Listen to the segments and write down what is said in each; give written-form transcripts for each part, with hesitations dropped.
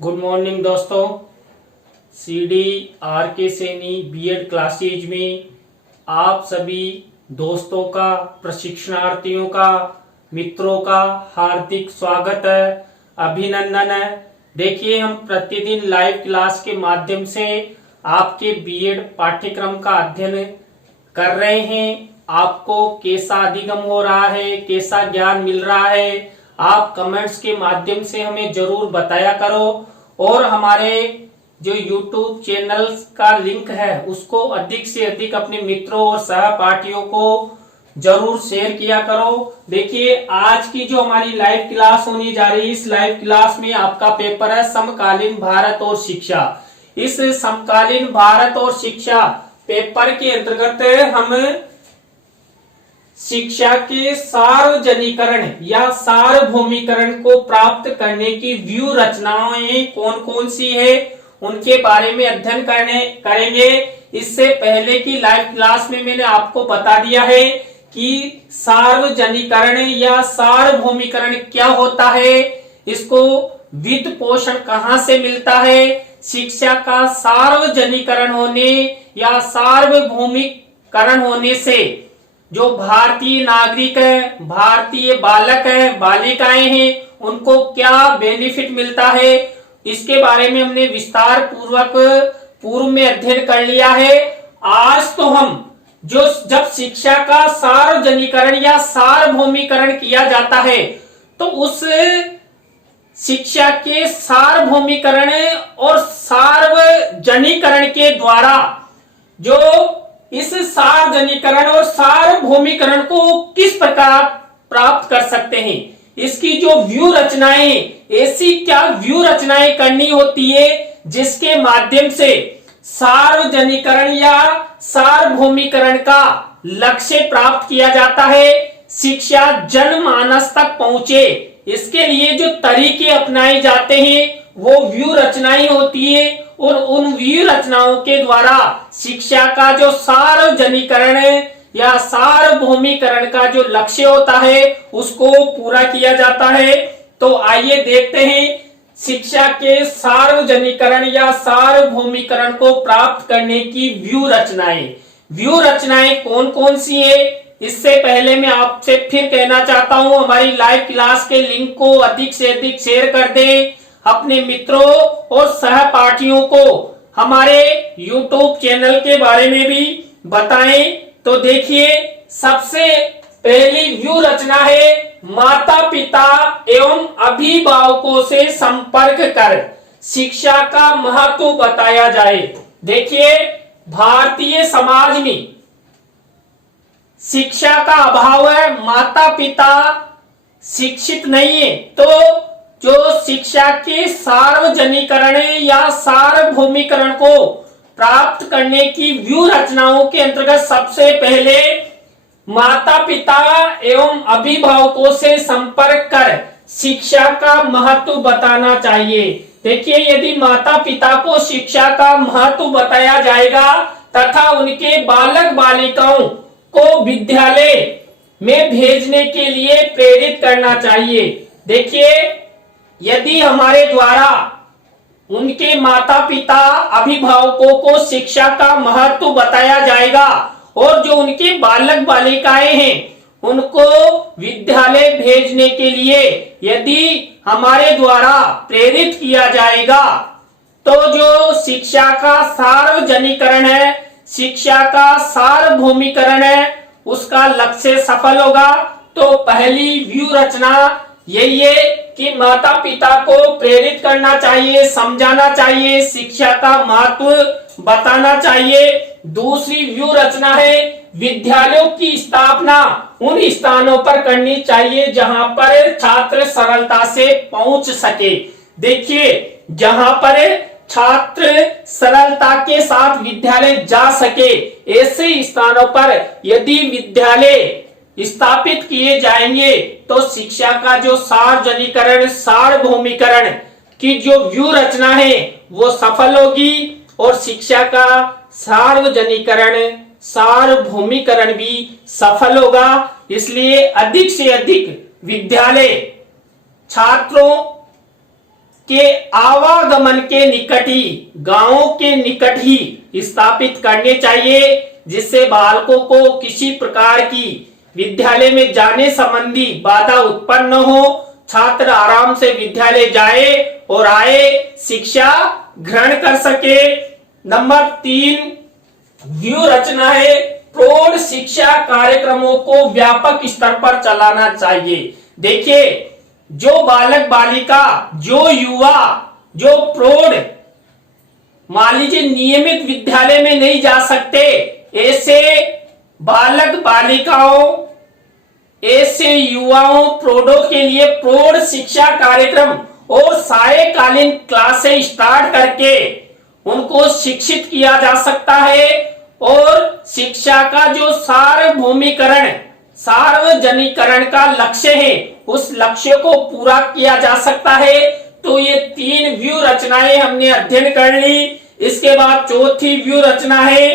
Good morning दोस्तों। CD are के Saini BEd classes में आप सभी दोस्तों का, प्रशिक्षणार्थियों का, मित्रों का हार्दिक स्वागत है, अभिनंदन है। देखिए, हम प्रतिदिन लाइव क्लास के माध्यम से आपके बीएड पाठ्यक्रम का अध्ययन कर रहे हैं। आपको कैसा अधिगम हो रहा है, कैसा ज्ञान मिल रहा है, आप कमेंट्स के माध्यम से हमें जरूर बताया करो। और हमारे जो YouTube चैनल का लिंक है उसको अधिक से अधिक अपने मित्रों और सहपाठियों को जरूर शेयर किया करो। देखिए, आज की जो हमारी लाइव क्लास होने जा रही है, इस लाइव क्लास में आपका पेपर है समकालीन भारत और शिक्षा। इस समकालीन भारत और शिक्षा पेपर के अंतर्गत हम शिक्षा के सार्वजनिकरण या सार्वभौमिकरण को प्राप्त करने की व्यू रचनाएं कौन कौन सी है उनके बारे में अध्ययन करेंगे। इससे पहले की लाइव क्लास में मैंने आपको बता दिया है कि सार्वजनिकरण या सार्वभौमिकरण क्या होता है, इसको वित्त पोषण कहां से मिलता है, शिक्षा का सार्वजनिकरण होने या सार्वभौमिकरण होने से जो भारतीय नागरिक है, भारतीय बालक है, बालिकाएं हैं, उनको क्या बेनिफिट मिलता है, इसके बारे में हमने विस्तार पूर्वक पूर्व में अध्ययन कर लिया है। आज तो हम जब शिक्षा का सार्वजनिकरण या सार्वभौमिकरण किया जाता है तो उस शिक्षा के सार्वभौमिकरण और सार्वजनिकरण के द्वारा जो इस सार्वजनिकरण और सार्वभौमिकरण को किस प्रकार प्राप्त कर सकते हैं, इसकी जो व्यू रचनाएं, ऐसी क्या व्यू रचनाएं करनी होती है जिसके माध्यम से सार्वजनिकरण या सार्वभौमिकरण का लक्ष्य प्राप्त किया जाता है, शिक्षा जनमानस तक पहुंचे। इसके लिए जो तरीके अपनाए जाते हैं वो व्यू रचनाएं होती है और उन व्यू रचनाओं के द्वारा शिक्षा का जो सार्वजनिकरण या सार्वभौमिकरण का जो लक्ष्य होता है उसको पूरा किया जाता है। तो आइए देखते हैं शिक्षा के सार्वजनिकरण या सार्वभौमिकरण को प्राप्त करने की व्यू रचनाएं। व्यू रचनाएं कौन कौन सी है, इससे पहले मैं आपसे फिर कहना चाहता हूं, हमारी लाइव क्लास के लिंक को अधिक से अधिक शेयर कर दें, अपने मित्रों और सहपाठियों को हमारे YouTube चैनल के बारे में भी बताएं। तो देखिए, सबसे पहली व्यू रचना है माता पिता एवं अभिभावकों से संपर्क कर शिक्षा का महत्व बताया जाए। देखिए, भारतीय समाज में शिक्षा का अभाव है, माता पिता शिक्षित नहीं है, तो जो शिक्षा के सार्वजनिकरण या सार्वभौमिकरण को प्राप्त करने की व्यू रचनाओं के अंतर्गत सबसे पहले माता पिता एवं अभिभावकों से संपर्क कर शिक्षा का महत्व बताना चाहिए। देखिए, यदि माता पिता को शिक्षा का महत्व बताया जाएगा तथा उनके बालक बालिकाओं को विद्यालय में भेजने के लिए प्रेरित करना चाहिए। देखिए, यदि हमारे द्वारा उनके माता पिता अभिभावकों को शिक्षा का महत्व बताया जाएगा और जो उनके बालक बालिकाएं हैं उनको विद्यालय भेजने के लिए यदि हमारे द्वारा प्रेरित किया जाएगा तो जो शिक्षा का सार्वजनिकरण है, शिक्षा का सार्वभौमिकरण है, उसका लक्ष्य सफल होगा। तो पहली व्यू रचना यही है कि माता पिता को प्रेरित करना चाहिए, समझाना चाहिए, शिक्षा का महत्व बताना चाहिए। दूसरी व्यू रचना है विद्यालयों की स्थापना उन स्थानों पर करनी चाहिए जहां पर छात्र सरलता से पहुंच सके। देखिए, जहां पर छात्र सरलता के साथ विद्यालय जा सके, ऐसे स्थानों पर यदि विद्यालय स्थापित किए जाएंगे तो शिक्षा का जो सार्वजनिकरण सार्वभौमिकरण की जो व्यू रचना है वो सफल होगी और शिक्षा का सार्वजनिकरण सार्वभौमिकरण भी सफल होगा। इसलिए अधिक से अधिक विद्यालय छात्रों के आवागमन के निकट ही, गांवों के निकट ही स्थापित करने चाहिए, जिससे बालकों को किसी प्रकार की विद्यालय में जाने संबंधी बाधा उत्पन्न न हो। छात्र आराम से विद्यालय जाए और आए, शिक्षा ग्रहण कर सके। नंबर 3 व्यू रचना है, प्रौढ़ शिक्षा कार्यक्रमों को व्यापक स्तर पर चलाना चाहिए। देखिए, जो बालक बालिका, जो युवा, जो प्रौढ़ मान लीजिए नियमित विद्यालय में नहीं जा सकते, ऐसे बालक बालिकाओं, ऐसे युवाओं, प्रौढ़ों के लिए प्रौढ़ शिक्षा कार्यक्रम और सायकालीन क्लासें स्टार्ट करके उनको शिक्षित किया जा सकता है। और शिक्षा का जो सार्वभौमिकरण, सार्वजनिकरण का लक्ष्य है, उस लक्ष्य को पूरा किया जा सकता है। तो ये 3 व्यू रचनाएं हमने अध्ययन कर ली। इसके बाद चौथी व्यू रचना है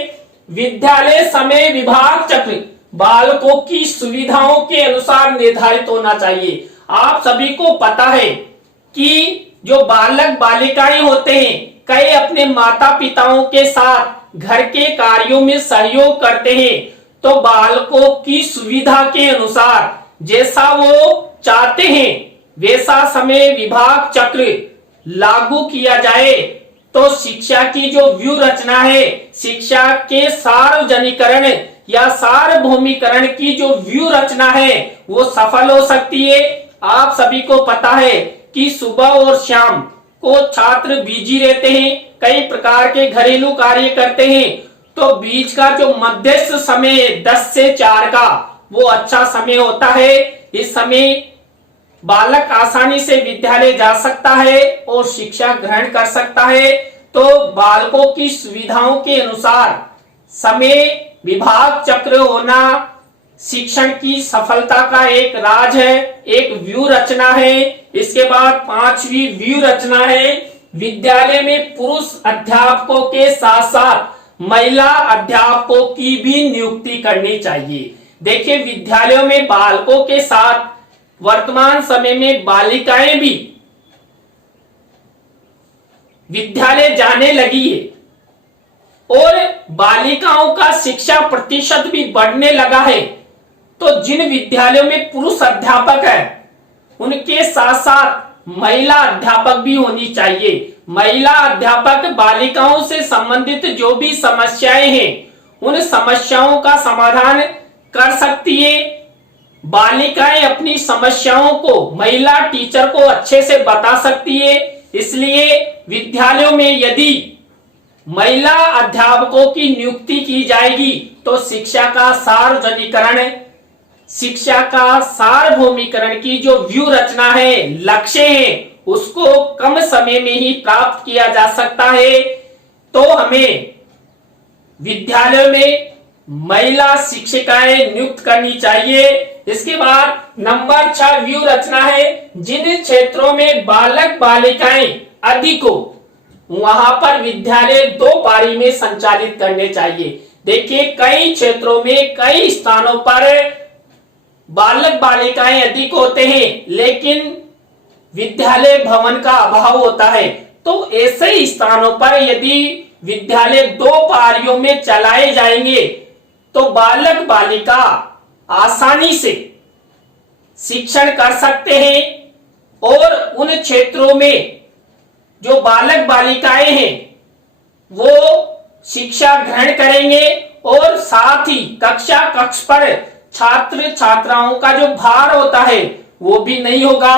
विद्यालय समय विभाग चक्र बालकों की सुविधाओं के अनुसार निर्धारित होना चाहिए। आप सभी को पता है कि जो बालक बालिकाएं होते हैं, कई अपने माता पिताओं के साथ घर के कार्यों में सहयोग करते हैं। तो बालकों की सुविधा के अनुसार जैसा वो चाहते हैं वैसा समय विभाग चक्र लागू किया जाए। तो शिक्षा की जो व्यू रचना है, शिक्षा के सार्वजनिकरण या सार्वभौमिकरण की जो व्यू रचना है, वो सफल हो सकती है। आप सभी को पता है कि सुबह और शाम को छात्र बिजी रहते हैं, कई प्रकार के घरेलू कार्य करते हैं। तो बीच का जो मध्यस्थ समय 10 से 4 का, वो अच्छा समय होता है। इस समय बालक आसानी से विद्यालय जा सकता है और शिक्षा ग्रहण कर सकता है। तो बालकों की सुविधाओं के अनुसार समय विभाग चक्र होना शिक्षण की सफलता का एक राज है, एक व्यू रचना है। इसके बाद 5वीं व्यू रचना है विद्यालय में पुरुष अध्यापकों के साथ साथ महिला अध्यापकों की भी नियुक्ति करनी चाहिए। देखिए, विद्यालयों में बालकों के साथ वर्तमान समय में बालिकाएं भी विद्यालय जाने लगी है और बालिकाओं का शिक्षा प्रतिशत भी बढ़ने लगा है। तो जिन विद्यालयों में पुरुष अध्यापक है, उनके साथ साथ महिला अध्यापक भी होनी चाहिए। महिला अध्यापक बालिकाओं से संबंधित जो भी समस्याएं हैं, उन समस्याओं का समाधान कर सकती है। बालिकाएं अपनी समस्याओं को महिला टीचर को अच्छे से बता सकती है। इसलिए विद्यालयों में यदि महिला अध्यापकों की नियुक्ति की जाएगी तो शिक्षा का सार्वजनिकरण, शिक्षा का सार्वभौमिकरण की जो व्यू रचना है, लक्ष्य है, उसको कम समय में ही प्राप्त किया जा सकता है। तो हमें विद्यालयों में महिला शिक्षिकाएं नियुक्त करनी चाहिए। इसके बाद नंबर 6 व्यू रचना है जिन क्षेत्रों में बालक बालिकाएं अधिक हो, वहां पर विद्यालय 2 पारी में संचालित करने चाहिए। देखिए, कई क्षेत्रों में, कई स्थानों पर बालक बालिकाएं अधिक होते हैं, लेकिन विद्यालय भवन का अभाव होता है। तो ऐसे स्थानों पर यदि विद्यालय 2 पारियों में चलाए जाएंगे तो बालक बालिका आसानी से शिक्षण कर सकते हैं और उन क्षेत्रों में जो बालक बालिकाएं हैं वो शिक्षा ग्रहण करेंगे और साथ ही कक्षा कक्ष पर छात्र छात्राओं का जो भार होता है वो भी नहीं होगा।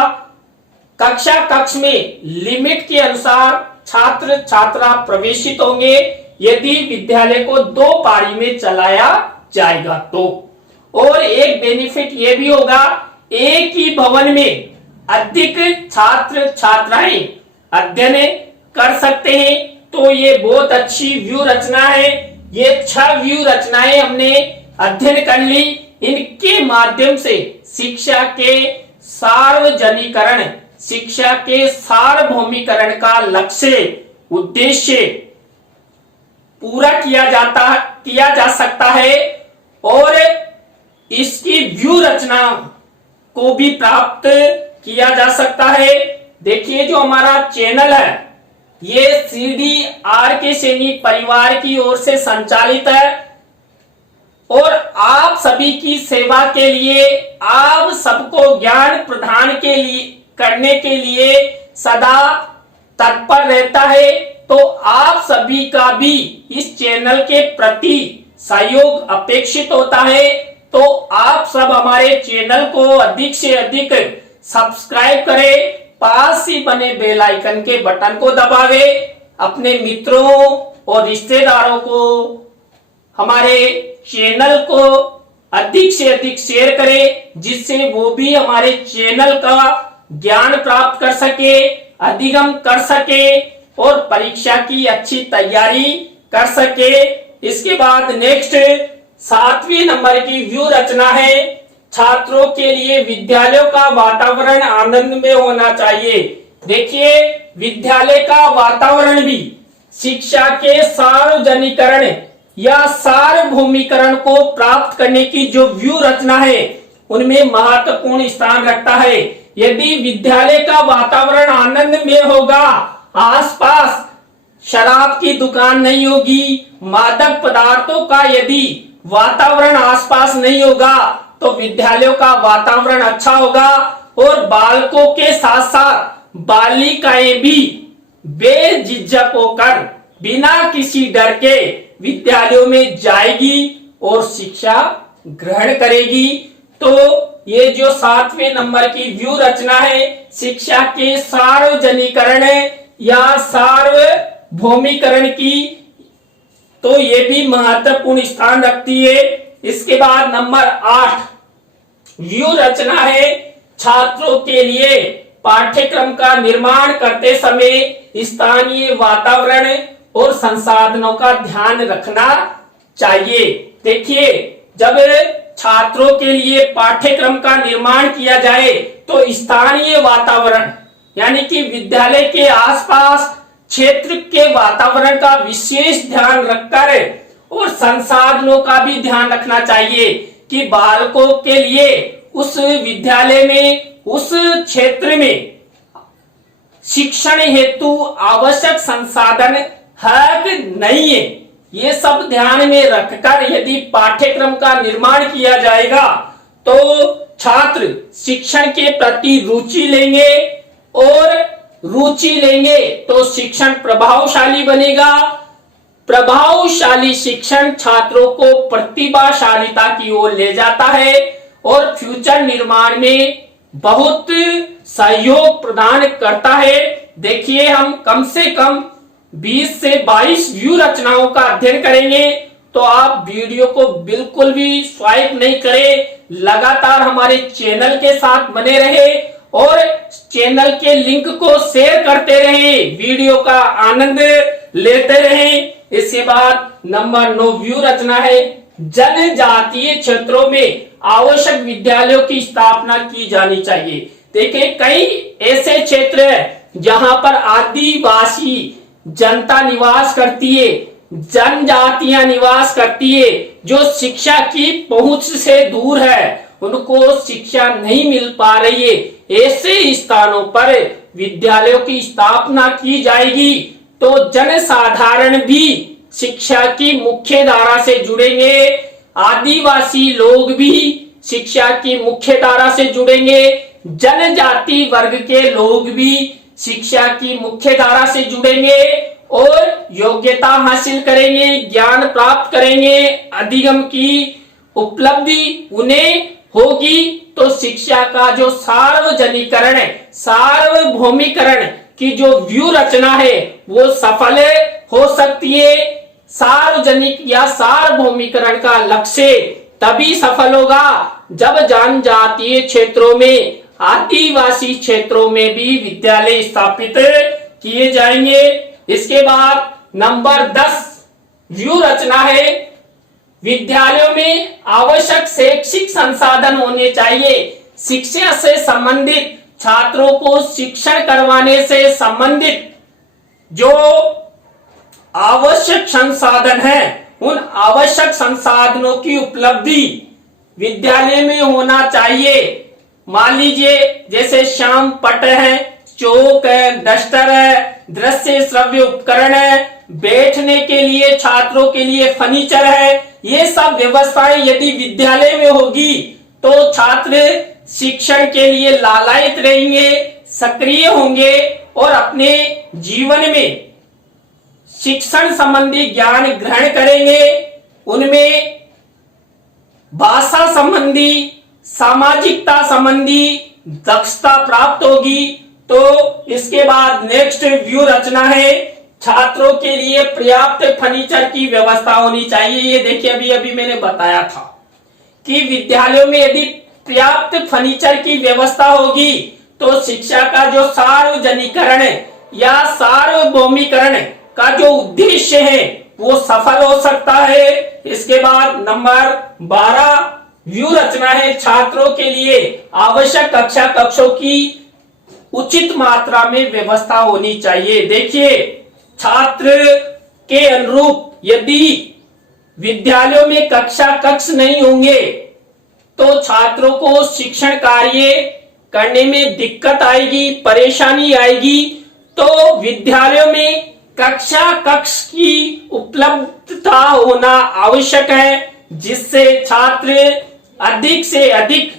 कक्षा कक्ष में लिमिट के अनुसार छात्र छात्रा प्रवेशित होंगे यदि विद्यालय को 2 पारी में चलाया जाएगा तो। और एक बेनिफिट ये भी होगा, एक ही भवन में अधिक छात्र छात्राएं अध्ययन कर सकते हैं। तो ये बहुत अच्छी व्यू रचना है। ये 6 व्यू रचनाएं हमने अध्ययन कर ली। इनके माध्यम से शिक्षा के सार्वजनिकरण, शिक्षा के सार्वभौमिकरण का लक्ष्य, उद्देश्य पूरा किया जा सकता है और इसकी व्यू रचना को भी प्राप्त किया जा सकता है। देखिए जो हमारा चैनल है ये CDR सैनी परिवार की ओर से संचालित है और आप सभी की सेवा के लिए, आप सबको ज्ञान प्रदान के लिए करने के लिए सदा तत्पर रहता है। तो आप सभी का भी इस चैनल के प्रति सहयोग अपेक्षित होता है। तो आप सब हमारे चैनल को अधिक से अधिक सब्सक्राइब करें, पास ही बने बेल आइकन के बटन को दबावे, अपने मित्रों और रिश्तेदारों को हमारे चैनल को अधिक से अधिक शेयर करें, जिससे वो भी हमारे चैनल का ज्ञान प्राप्त कर सके, अधिगम कर सके और परीक्षा की अच्छी तैयारी कर सके। इसके बाद नेक्स्ट 7वें नंबर की व्यू रचना है, छात्रों के लिए विद्यालयों का वातावरण आनंदमय होना चाहिए। देखिए विद्यालय का वातावरण भी शिक्षा के सार्वजनिकरण या सार्वभौमिकरण को प्राप्त करने की जो व्यू रचना है उनमें महत्वपूर्ण स्थान रखता है। यदि विद्यालय का वातावरण आनंदमय होगा, आसपास शराब की दुकान नहीं होगी, मादक पदार्थों का यदि वातावरण आसपास नहीं होगा तो विद्यालयों का वातावरण अच्छा होगा और बालकों के साथ साथ बालिकाएं भी बेझिझक होकर बिना किसी डर के विद्यालयों में जाएगी और शिक्षा ग्रहण करेगी। तो ये जो 7वें नंबर की व्यू रचना है शिक्षा के सार्वजनिकरण या सार्वभौमिकरण की, तो ये भी महत्वपूर्ण स्थान रखती है। इसके बाद नंबर 8 व्यू रचना है, छात्रों के लिए पाठ्यक्रम का निर्माण करते समय स्थानीय वातावरण और संसाधनों का ध्यान रखना चाहिए। देखिए जब छात्रों के लिए पाठ्यक्रम का निर्माण किया जाए तो स्थानीय वातावरण यानी कि विद्यालय के आसपास क्षेत्र के वातावरण का विशेष ध्यान रखकर और संसाधनों का भी ध्यान रखना चाहिए कि बालकों के लिए उस विद्यालय में, उस क्षेत्र में शिक्षण हेतु आवश्यक संसाधन है कि नहीं है, ये सब ध्यान में रखकर यदि पाठ्यक्रम का निर्माण किया जाएगा तो छात्र शिक्षण के प्रति रुचि लेंगे और रुचि लेंगे तो शिक्षण प्रभावशाली बनेगा। प्रभावशाली शिक्षण छात्रों को प्रतिभाशालिता की ओर ले जाता है और फ्यूचर निर्माण में बहुत सहयोग प्रदान करता है। देखिए हम कम से कम 20 से 22 व्यू रचनाओं का अध्ययन करेंगे, तो आप वीडियो को बिल्कुल भी स्वाइप नहीं करें, लगातार हमारे चैनल के साथ बने रहे और चैनल के लिंक को शेयर करते रहे, वीडियो का आनंद लेते रहे। इसके बाद नंबर 9 व्यू रचना है, जनजातीय क्षेत्रों में आवश्यक विद्यालयों की स्थापना की जानी चाहिए। देखिए कई ऐसे क्षेत्र हैं जहां पर आदिवासी जनता निवास करती है, जनजातियां निवास करती है, जो शिक्षा की पहुंच से दूर है, उनको शिक्षा नहीं मिल पा रही है। ऐसे स्थानों पर विद्यालयों की स्थापना की जाएगी तो जनसाधारण भी शिक्षा की मुख्य धारा से जुड़ेंगे, आदिवासी लोग भी शिक्षा की मुख्य धारा से जुड़ेंगे, जनजाति वर्ग के लोग भी शिक्षा की मुख्य धारा से जुड़ेंगे और योग्यता हासिल करेंगे, ज्ञान प्राप्त करेंगे, अधिगम की उपलब्धि उन्हें होगी। तो शिक्षा का जो सार्वजनिकरण है, सार्वभौमिकरण की जो व्यू रचना है वो सफल हो सकती है। सार्वजनिक या सार्वभौमिकरण का लक्ष्य तभी सफल होगा जब जनजातीय क्षेत्रों में, आदिवासी क्षेत्रों में भी विद्यालय स्थापित किए जाएंगे। इसके बाद नंबर 10 व्यू रचना है, विद्यालयों में आवश्यक शैक्षिक संसाधन होने चाहिए। शिक्षा से संबंधित, छात्रों को शिक्षण करवाने से संबंधित जो आवश्यक संसाधन है, उन आवश्यक संसाधनों की उपलब्धि विद्यालय में होना चाहिए। मान लीजिए जैसे श्याम पट है, चौक है, डस्टर है, दृश्य श्रव्य उपकरण है, बैठने के लिए छात्रों के लिए फर्नीचर है। ये सब व्यवस्थाएं यदि विद्यालय में होगी तो छात्र शिक्षण के लिए लालायित रहेंगे, सक्रिय होंगे और अपने जीवन में शिक्षण संबंधी ज्ञान ग्रहण करेंगे। उनमें भाषा संबंधी, सामाजिकता संबंधी दक्षता प्राप्त होगी। तो इसके बाद नेक्स्ट व्यू रचना है, छात्रों के लिए पर्याप्त फर्नीचर की व्यवस्था होनी चाहिए। ये देखिए अभी अभी मैंने बताया था कि विद्यालयों में यदि पर्याप्त फर्नीचर की व्यवस्था होगी तो शिक्षा का जो सार्वजनिकरण या सार्वभौमिकरण का जो उद्देश्य है वो सफल हो सकता है। इसके बाद नंबर 12 व्यू रचना है, छात्रों के लिए आवश्यक कक्षा कक्षों की उचित मात्रा में व्यवस्था होनी चाहिए। देखिए छात्र के अनुरूप यदि विद्यालयों में कक्षा कक्ष नहीं होंगे तो छात्रों को शिक्षण कार्य करने में दिक्कत आएगी, परेशानी आएगी। तो विद्यालयों में कक्षा कक्ष की उपलब्धता होना आवश्यक है, जिससे छात्र अधिक से अधिक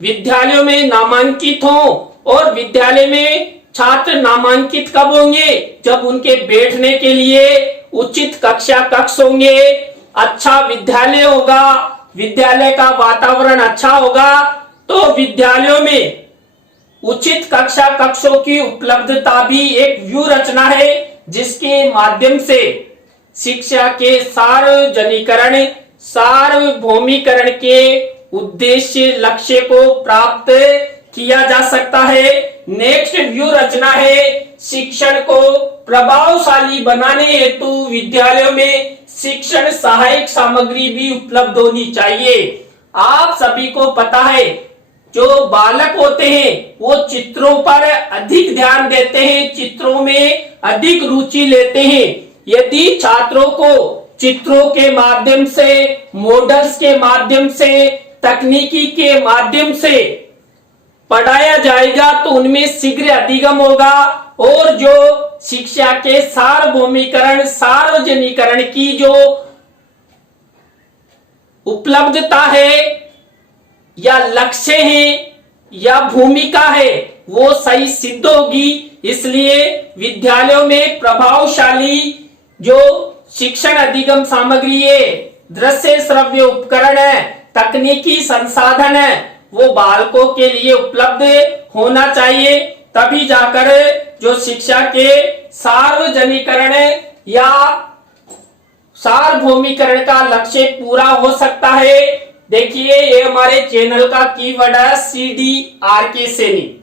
विद्यालयों में नामांकित हों। और विद्यालय में छात्र नामांकित कब होंगे? जब उनके बैठने के लिए उचित कक्षा कक्ष होंगे, अच्छा विद्यालय होगा, विद्यालय का वातावरण अच्छा होगा। तो विद्यालयों में उचित कक्षा कक्षों की उपलब्धता भी एक व्यू रचना है, जिसके माध्यम से शिक्षा के सार्वजनिकरण, सार्वभौमिकरण के उद्देश्य लक्ष्य को प्राप्त किया जा सकता है। नेक्स्ट व्यू रचना है, शिक्षण को प्रभावशाली बनाने हेतु विद्यालयों में शिक्षण सहायक सामग्री भी उपलब्ध होनी चाहिए। आप सभी को पता है जो बालक होते हैं वो चित्रों पर अधिक ध्यान देते हैं, चित्रों में अधिक रुचि लेते हैं। यदि छात्रों को चित्रों के माध्यम से, मॉडल्स के माध्यम से, तकनीकी के माध्यम से पढ़ाया जाएगा तो उनमें शीघ्र अधिगम होगा और जो शिक्षा के सार्वभौमिकरण, सार्वजनिकरण की जो उपलब्धता है या लक्ष्य है या भूमिका है वो सही सिद्ध होगी। इसलिए विद्यालयों में प्रभावशाली जो शिक्षण अधिगम सामग्री है, दृश्य श्रव्य उपकरण है, तकनीकी संसाधन है, वो बालकों के लिए उपलब्ध होना चाहिए। तभी जाकर जो शिक्षा के सार्वजनिकरण या सार्वभौमिकरण का लक्ष्य पूरा हो सकता है। देखिए ये हमारे चैनल का कीवर्ड है CDRK सैनी,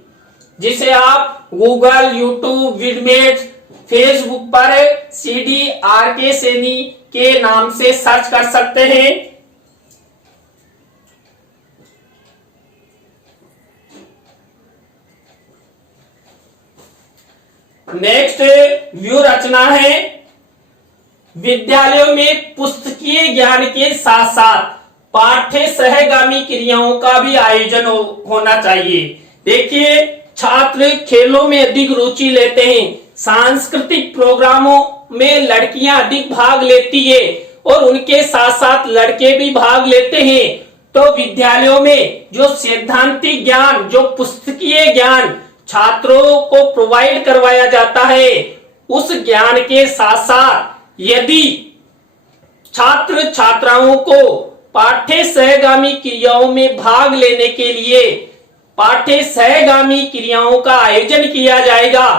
जिसे आप गूगल, यूट्यूब, विडमेट, फेसबुक पर CDRK सैनी के नाम से सर्च कर सकते हैं। नेक्स्ट व्यू रचना है, विद्यालयों में पुस्तकीय ज्ञान के साथ साथ पाठ्य सहगामी क्रियाओं का भी आयोजन होना चाहिए। देखिए छात्र खेलों में अधिक रुचि लेते हैं, सांस्कृतिक प्रोग्रामों में लड़कियां अधिक भाग लेती है और उनके साथ साथ लड़के भी भाग लेते हैं। तो विद्यालयों में जो सैद्धांतिक ज्ञान, जो पुस्तकीय ज्ञान छात्रों को प्रोवाइड करवाया जाता है, उस ज्ञान के साथ साथ यदि छात्र छात्राओं को पाठ्य सहगामी क्रियाओं में भाग लेने के लिए पाठ्य सहगामी क्रियाओं का आयोजन किया जाएगा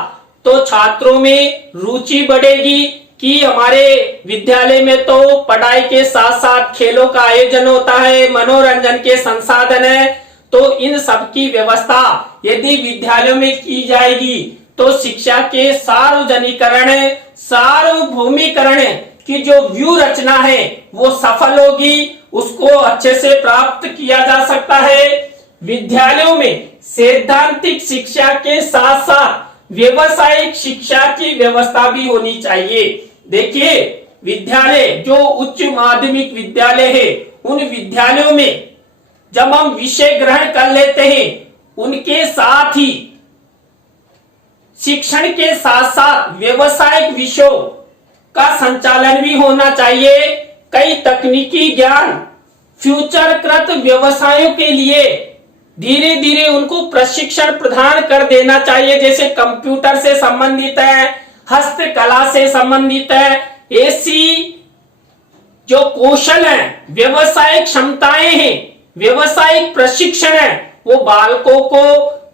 तो छात्रों में रुचि बढ़ेगी कि हमारे विद्यालय में तो पढ़ाई के साथ साथ खेलों का आयोजन होता है, मनोरंजन के संसाधन है। तो इन सब की व्यवस्था यदि विद्यालयों में की जाएगी तो शिक्षा के सार्वजनिकरण, सार्वभौमिकरण की जो व्यू रचना है वो सफल होगी, उसको अच्छे से प्राप्त किया जा सकता है। विद्यालयों में सैद्धांतिक शिक्षा के साथ साथ व्यवसायिक शिक्षा की व्यवस्था भी होनी चाहिए। देखिए विद्यालय जो उच्च माध्यमिक विद्यालय है, उन विद्यालयों में जब हम विषय ग्रहण कर लेते हैं उनके साथ ही शिक्षण के साथ साथ व्यवसायिक विषयों का संचालन भी होना चाहिए। कई तकनीकी ज्ञान फ्यूचरकृत व्यवसायों के लिए धीरे धीरे उनको प्रशिक्षण प्रदान कर देना चाहिए, जैसे कंप्यूटर से संबंधित है, हस्तकला से संबंधित है। ऐसी जो कौशल है, व्यवसायिक क्षमताएं हैं, व्यवसायिक प्रशिक्षण है, वो बालकों को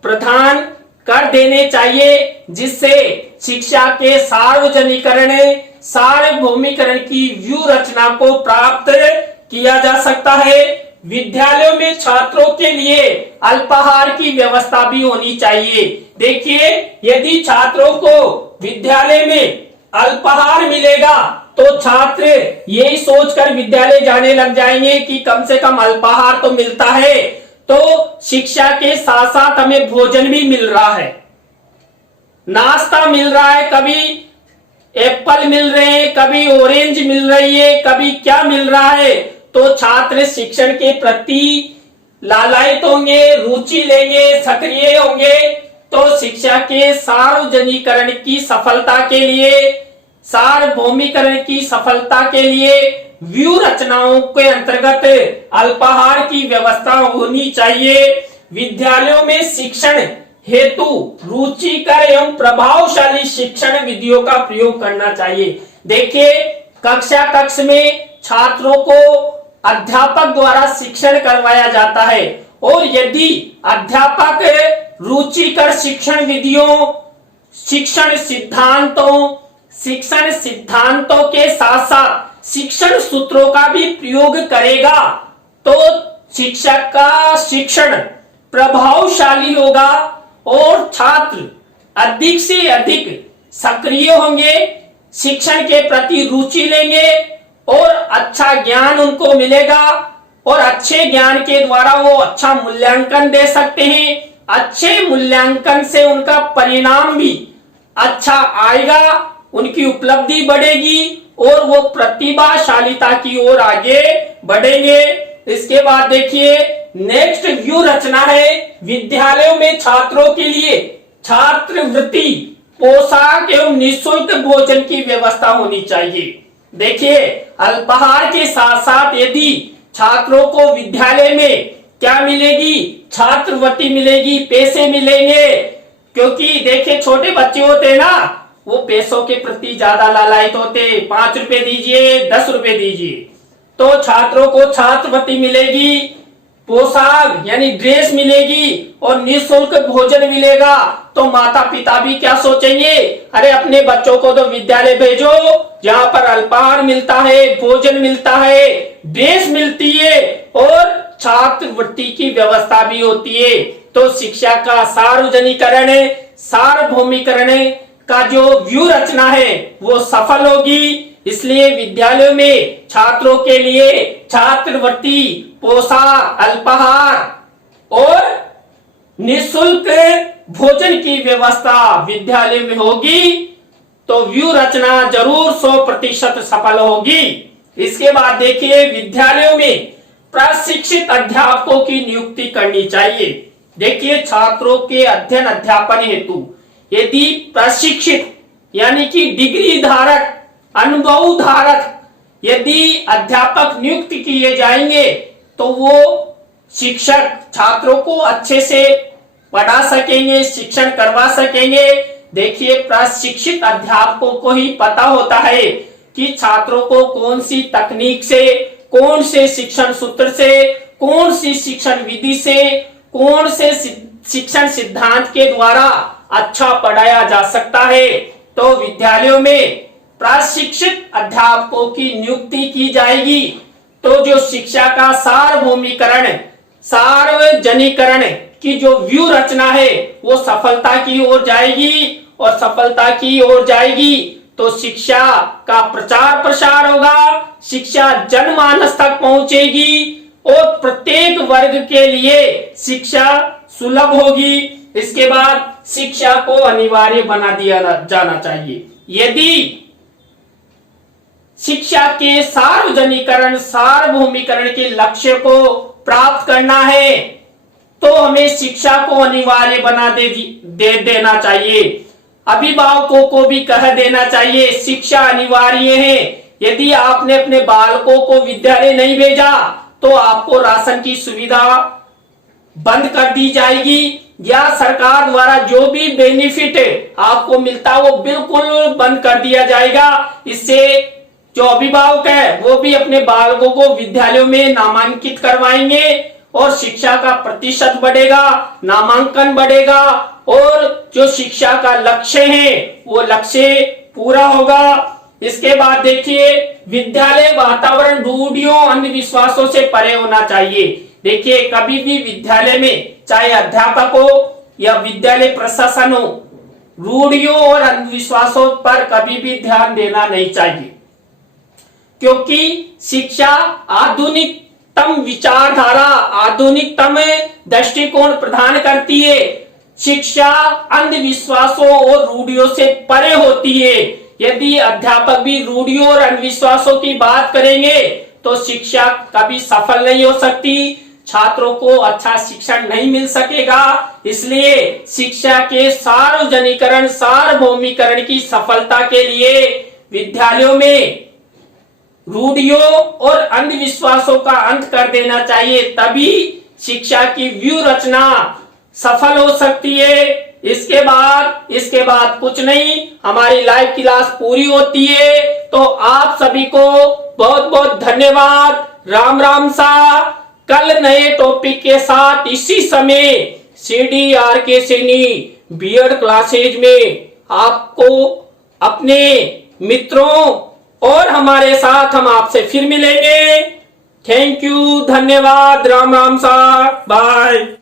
प्रदान कर देने चाहिए, जिससे शिक्षा के सार्वजनिकरण सार्वभौमिकरण की व्यू रचना को प्राप्त किया जा सकता है। विद्यालयों में छात्रों के लिए अल्पाहार की व्यवस्था भी होनी चाहिए। देखिए, यदि छात्रों को विद्यालय में अल्पाहार मिलेगा तो छात्र यही सोचकर विद्यालय जाने लग जाएंगे कि कम से कम अल्पाहार तो मिलता है, तो शिक्षा के साथ साथ हमें भोजन भी मिल रहा है, नाश्ता मिल रहा है, कभी एप्पल मिल रहे हैं, कभी ऑरेंज मिल रही है, कभी क्या मिल रहा है, तो छात्र शिक्षण के प्रति लालायित होंगे, रुचि लेंगे, सक्रिय होंगे। तो शिक्षा के सार्वजनिकरण की सफलता के लिए, सार्वभौमिकरण की सफलता के लिए व्यू रचनाओं के अंतर्गत अल्पाहार की व्यवस्था होनी चाहिए। विद्यालयों में शिक्षण हेतु रुचिकर एवं प्रभावशाली शिक्षण विधियों का प्रयोग करना चाहिए। देखिए, कक्ष में छात्रों को अध्यापक द्वारा शिक्षण करवाया जाता है, और यदि अध्यापक रुचिकर शिक्षण विधियों, शिक्षण सिद्धांतों के साथ साथ शिक्षण सूत्रों का भी प्रयोग करेगा, तो शिक्षक का शिक्षण प्रभावशाली होगा और छात्र अधिक से अधिक सक्रिय होंगे, शिक्षण के प्रति रुचि लेंगे और अच्छा ज्ञान उनको मिलेगा, और अच्छे ज्ञान के द्वारा वो अच्छा मूल्यांकन दे सकते हैं। अच्छे मूल्यांकन से उनका परिणाम भी अच्छा आएगा, उनकी उपलब्धि बढ़ेगी और वो प्रतिभाशालिता की ओर आगे बढ़ेंगे। इसके बाद देखिए, नेक्स्ट व्यू रचना है, विद्यालयों में छात्रों के लिए छात्रवृत्ति, पोशाक एवं निःशुल्क भोजन की व्यवस्था होनी चाहिए। देखिए, अल्पाहार के साथ साथ यदि छात्रों को विद्यालय में क्या मिलेगी, छात्रवृत्ति मिलेगी, पैसे मिलेंगे, क्योंकि देखिए छोटे बच्चे होते हैं ना, वो पैसों के प्रति ज्यादा लालायित होते, 5 रुपए दीजिए, 10 रुपए दीजिए। तो छात्रों को छात्रवृत्ति मिलेगी, पोशाक यानी ड्रेस मिलेगी और निःशुल्क भोजन मिलेगा, तो माता पिता भी क्या सोचेंगे, अरे अपने बच्चों को तो विद्यालय भेजो जहां पर अल्पाहार मिलता है, भोजन मिलता है, ड्रेस मिलती है और छात्रवृत्ति की व्यवस्था भी होती है। तो शिक्षा का सार्वजनिकरण, सार्वभौमिकरण का जो व्यू रचना है वो सफल होगी। इसलिए विद्यालयों में छात्रों के लिए छात्रवृत्ति, पोशाक, अल्पाहार और निःशुल्क भोजन की व्यवस्था विद्यालय में होगी, तो व्यू रचना जरूर 100% सफल होगी। इसके बाद देखिए, विद्यालयों में प्रशिक्षित अध्यापकों की नियुक्ति करनी चाहिए। देखिए, छात्रों के अध्ययन अध्यापन हेतु यदि प्रशिक्षित यानी कि डिग्री धारक, अनुभव धारक यदि अध्यापक नियुक्त किए जाएंगे, तो वो शिक्षक छात्रों को अच्छे से पढ़ा सकेंगे, शिक्षण करवा सकेंगे। देखिए, प्रशिक्षित अध्यापकों को ही पता होता है कि छात्रों को कौन सी तकनीक से, कौन से शिक्षण सूत्र से, कौन सी शिक्षण विधि से, कौन से शिक्षण सिद्धांत के द्वारा अच्छा पढ़ाया जा सकता है। तो विद्यालयों में प्रशिक्षित अध्यापकों की नियुक्ति की जाएगी, तो जो शिक्षा का सार्वभौमिकरण, सार्वजनिकरण की जो व्यू रचना है वो सफलता की ओर जाएगी, और सफलता की ओर जाएगी तो शिक्षा का प्रचार प्रसार होगा, शिक्षा जनमानस तक पहुंचेगी और प्रत्येक वर्ग के लिए शिक्षा सुलभ होगी। इसके बाद शिक्षा को अनिवार्य बना दिया जाना चाहिए। यदि शिक्षा के सार्वजनिकरण, सार्वभौमिकरण के लक्ष्य को प्राप्त करना है तो हमें शिक्षा को अनिवार्य बना दे देना चाहिए। अभिभावकों को भी कह देना चाहिए, शिक्षा अनिवार्य है। यदि आपने अपने बालकों को विद्यालय नहीं भेजा तो आपको राशन की सुविधा बंद कर दी जाएगी, या सरकार द्वारा जो भी बेनिफिट आपको मिलता है वो बिल्कुल बंद कर दिया जाएगा। इससे जो अभिभावक है वो भी अपने बालकों को विद्यालयों में नामांकित करवाएंगे और शिक्षा का प्रतिशत बढ़ेगा, नामांकन बढ़ेगा और जो शिक्षा का लक्ष्य है वो लक्ष्य पूरा होगा। इसके बाद देखिए, विद्यालय वातावरण रूढ़ियों अंधविश्वासों से परे होना चाहिए। देखिए, कभी भी विद्यालय में चाहे अध्यापक हो या विद्यालय प्रशासन हो, रूढ़ियों और अंधविश्वासों पर कभी भी ध्यान देना नहीं चाहिए, क्योंकि शिक्षा आधुनिकतम विचारधारा, आधुनिकतम दृष्टिकोण प्रदान करती है। शिक्षा अंधविश्वासों और रूढ़ियों से परे होती है। यदि अध्यापक भी रूढ़ियों और अंधविश्वासों की बात करेंगे तो शिक्षा कभी सफल नहीं हो सकती, छात्रों को अच्छा शिक्षण नहीं मिल सकेगा। इसलिए शिक्षा के सार्वजनिकरण, सार्वभौमिकरण की सफलता के लिए विद्यालयों में रूढ़ियों और अंधविश्वासों का अंत कर देना चाहिए, तभी शिक्षा की व्यूह रचना सफल हो सकती है। इसके बाद कुछ नहीं, हमारी लाइव क्लास पूरी होती है। तो आप सभी को बहुत बहुत धन्यवाद। राम राम सा। कल नए टॉपिक के साथ इसी समय CDRK सैनी बीएड क्लासेज में आपको अपने मित्रों और हमारे साथ हम आपसे फिर मिलेंगे। थैंक यू, धन्यवाद, राम राम सा, बाय।